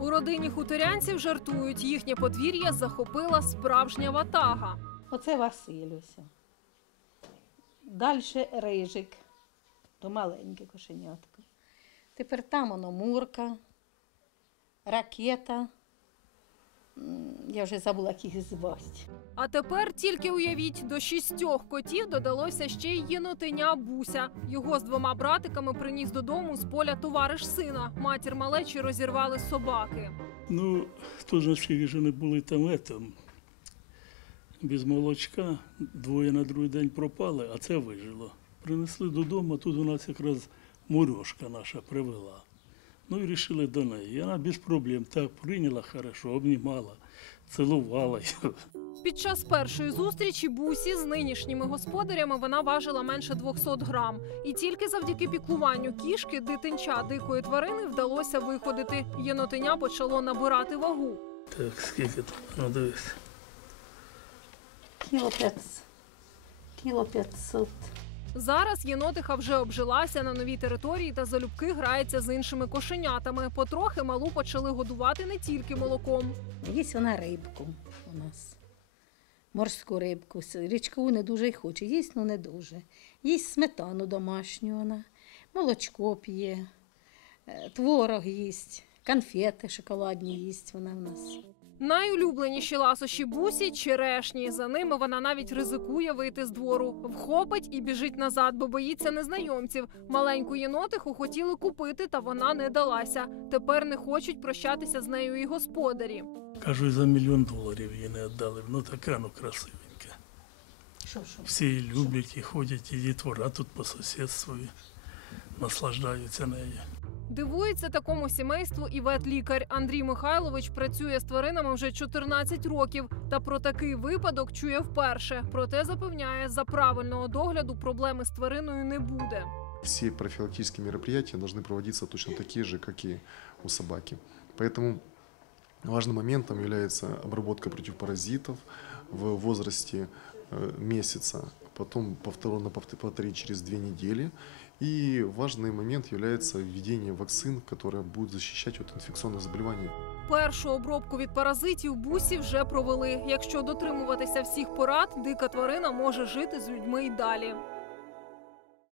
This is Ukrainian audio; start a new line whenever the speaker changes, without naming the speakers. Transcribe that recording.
У родині хуторянців жартують, їхнє подвір'я захопила справжня ватага.
Оце Василюся. Далі рижик, то маленьке кошенятко. Тепер там воно мурка, ракета. Я вже забула, як їх звати.
А тепер тільки уявіть, до шістьох котів додалося ще й єнотеня Буся. Його з двома братиками приніс додому з поля товариш сина. Матір малечі розірвали собаки.
Ну, то ж вони були там етом. Без молочка двоє на другий день пропали, а це вижило. Принесли додому, тут у нас якраз мурьошка наша привела. Ну і вирішили до неї. І вона без проблем так прийняла хорошо, обнімала, цілувала його.
Під час першої зустрічі Бусі з нинішніми господарями вона важила менше 200 грам. І тільки завдяки піклуванню кішки дитинча дикої тварини вдалося виходити. Єнотеня почало набирати вагу.
Так, скільки там? Ну, дивись.
Кіло п'ятсот. Кіло п'ятсот.
Зараз єнотиха вже обжилася на новій території та залюбки грається з іншими кошенятами. Потрохи малу почали годувати не тільки молоком.
Їсть вона рибку у нас. Морську рибку. Річкову не дуже й хоче. Їсть, ну не дуже. Їсть сметану домашню вона, молочко п'є, е, творог їсть, конфети шоколадні їсть вона в нас.
Найулюбленіші ласощі бусі черешні. За ними вона навіть ризикує вийти з двору. Вхопить і біжить назад, бо боїться незнайомців. Маленьку єнотиху хотіли купити, та вона не далася. Тепер не хочуть прощатися з нею і господарі.
Кажу, за мільйон доларів її не віддали. Ну така, ну красивенька. Всі її люблять і ходять, і дітвора тут по сусідству, і наслаждаються нею.
Дивується такому сімейству і ветлікар Андрій Михайлович працює з тваринами вже 14 років. Та про такий випадок чує вперше. Проте запевняє, за правильного догляду проблеми з твариною не буде.
Все профилактические мероприятия должны проводиться точно такие же, как и у собаки. Поэтому важным моментом является обработка противопаразитов в возрасте э, месяца, потом повторно повт- повторить через две недели. И важный момент является введение вакцин, которые будут защищать от инфекционных заболеваний.
Першу обробку від паразитів бусі вже провели. Якщо дотримуватися всіх порад, дика тварина може жити з людьми й далі.